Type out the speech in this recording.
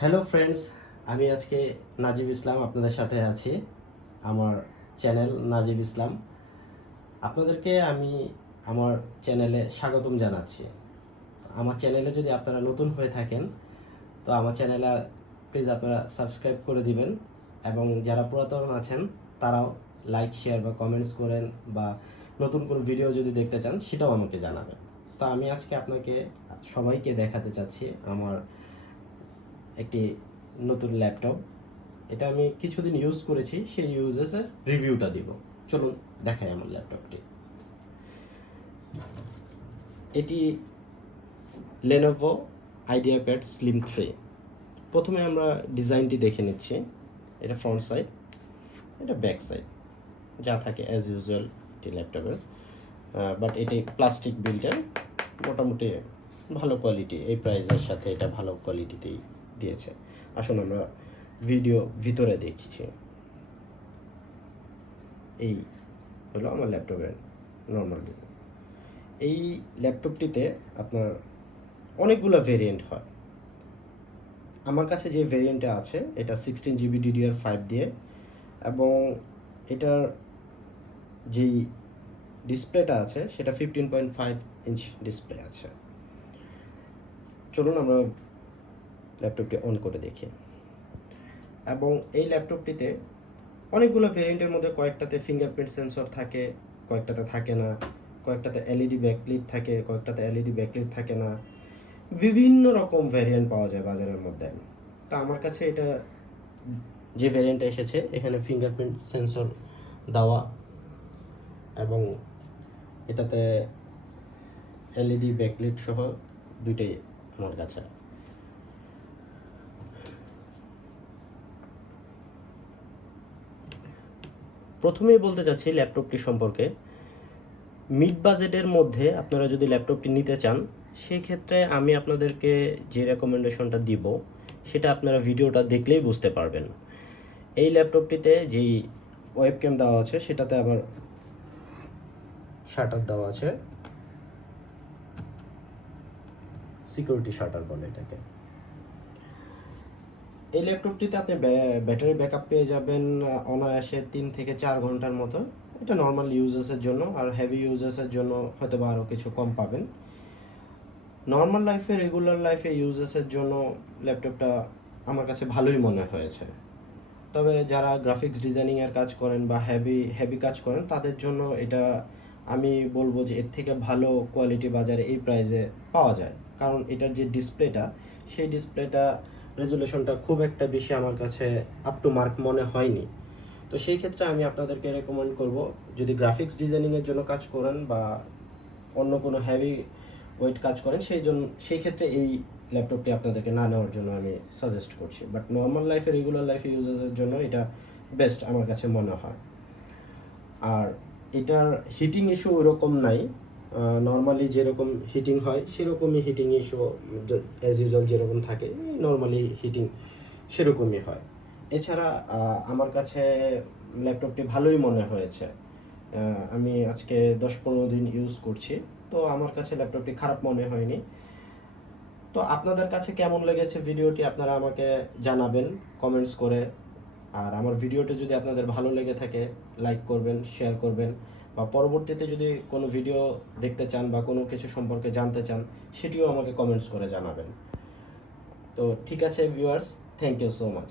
Hello friends, আমি আজকে নাজিব ইসলাম আপনাদের সাথে আছি। আমার চ্যানেল নাজিব ইসলাম। আপনাদেরকে আমি আমার চ্যানেলে স্বাগতম জানাচ্ছি। আমার চ্যানেলে যদি আপনারা নতুন হয়ে থাকেন তো আমার চ্যানেলে প্লিজ আপনারা সাবস্ক্রাইব করে দিবেন, এবং যারা পুরাতন আছেন তারাও লাইক, শেয়ার বা কমেন্টস করেন, বা নতুন কোনো ভিডিও যদি দেখতে চান সেটাও আমাকে জানাবেন। তো আমি আজকে আপনাকে সবাইকে দেখাতে চাচ্ছি আমার একটি নতুন ল্যাপটপ। এটা আমি কিছুদিন ইউজ করেছি, সেই ইউজেসের রিভিউটা দিব। চলুন দেখাই আমার ল্যাপটপটি। এটি লেনোভো আইডিয়াপ্যাড স্লিম 3। প্রথমে আমরা ডিজাইনটি দেখে নিচ্ছি। এটা ফ্রন্ট সাইড, এটা ব্যাক সাইড, যা থাকে অ্যাজ ইউজুয়াল এটি ল্যাপটপের। বাট এটি প্লাস্টিক বিল্ডের, মোটামুটি ভালো কোয়ালিটি। এই প্রাইসের সাথে এটা ভালো কোয়ালিটিতেই দিয়েছে। আসুন আমরা ভিডিও ভিতরে দেখছি। এই হলো আমার ল্যাপটপের নর্মাল ডিজাইন। এই ল্যাপটপটিতে আপনার অনেকগুলো ভেরিয়েন্ট হয়। আমার কাছে যে ভেরিয়েন্টটা আছে এটা 16 GB DDR5 দিয়ে, এবং এটার যেই ডিসপ্লেটা আছে সেটা 15.5 ইঞ্চ ডিসপ্লে আছে। চলুন আমরা ল্যাপটপটি অন করে দেখি। এবং এই ল্যাপটপটিতে অনেকগুলো ভেরিয়েন্টের মধ্যে কয়েকটাতে ফিঙ্গারপ্রিন্ট সেন্সর থাকে, কয়েকটাতে থাকে না, কয়েকটাতে এলইডি ব্যাকলিট থাকে, কয়েকটাতে এলইডি ব্যাকলিট থাকে না। বিভিন্ন রকম ভ্যারিয়েন্ট পাওয়া যায় বাজারের মধ্যে। তো আমার কাছে এটা যে ভ্যারিয়েন্টটা এসেছে এখানে ফিঙ্গারপ্রিন্ট সেন্সর দেওয়া, এবং এটাতে এলইডি ব্যাকলিট সহ দুইটাই আমার কাছে। প্রথমেই বলতে চাচ্ছি ল্যাপটপটি সম্পর্কে। মিড বাজেটের মধ্যে আপনারা যদি ল্যাপটপটি নিতে চান সেই ক্ষেত্রে আমি আপনাদেরকে যে রেকমেন্ডেশনটা দিব সেটা আপনারা ভিডিওটা দেখলেই বুঝতে পারবেন। এই ল্যাপটপটিতে যেই ওয়েবক্যাম দেওয়া আছে সেটাতে আবার শাটার দেওয়া আছে, সিকিউরিটি শাটার বলে এটাকে। এই ল্যাপটপটিতে আপনি ব্যাটারি ব্যাকআপ পেয়ে যাবেন অনায়াসে 3 থেকে 4 ঘন্টার মতো। এটা নর্মাল ইউজেসের জন্য, আর হেভি ইউজেসের জন্য হয়তো বা আরও কিছু কম পাবেন। নর্মাল লাইফে, রেগুলার লাইফে ইউজেসের জন্য ল্যাপটপটা আমার কাছে ভালোই মনে হয়েছে। তবে যারা গ্রাফিক্স ডিজাইনিংয়ের কাজ করেন বা হেভি কাজ করেন তাদের জন্য এটা আমি বলবো যে এর থেকে ভালো কোয়ালিটি বাজারে এই প্রাইসে পাওয়া যায়। কারণ এটার যে ডিসপ্লেটা, সেই ডিসপ্লেটা রেজুলেশনটা খুব একটা বেশি আমার কাছে আপ টু মার্ক মনে হয়নি। তো সেই ক্ষেত্রে আমি আপনাদেরকে রেকমেন্ড করব, যদি গ্রাফিক্স ডিজাইনিংয়ের জন্য কাজ করেন বা অন্য কোনো হেভি ওয়েট কাজ করেন সেই ক্ষেত্রে এই ল্যাপটপটি আপনাদেরকে না নেওয়ার জন্য আমি সাজেস্ট করছি। বাট নর্মাল লাইফে, রেগুলার লাইফে ইউজেসের জন্য এটা বেস্ট আমার কাছে মনে হয়। আর এটার হিটিং ইস্যু ওরকম নাই। নর্মালি যেরকম হিটিং হয় সেরকমই হিটিং ইস্যু অ্যাজ ইউজুয়াল যেরকম থাকে নর্মালি হিটিং সেরকমই হয়। এছাড়া আমার কাছে ল্যাপটপটি ভালোই মনে হয়েছে। আমি আজকে 10-15 দিন ইউজ করছি, তো আমার কাছে ল্যাপটপটি খারাপ মনে হয়নি। তো আপনাদের কাছে কেমন লেগেছে ভিডিওটি আপনারা আমাকে জানাবেন কমেন্টস করে। আর আমার ভিডিওটি যদি আপনাদের ভালো লেগে থাকে লাইক করবেন, শেয়ার করবেন, বা পরবর্তীতে যদি কোনো ভিডিও দেখতে চান বা কোনো কিছু সম্পর্কে জানতে চান সেটিও আমাকে কমেন্টস করে জানাবেন। তো ঠিক আছে viewers, thank you so much.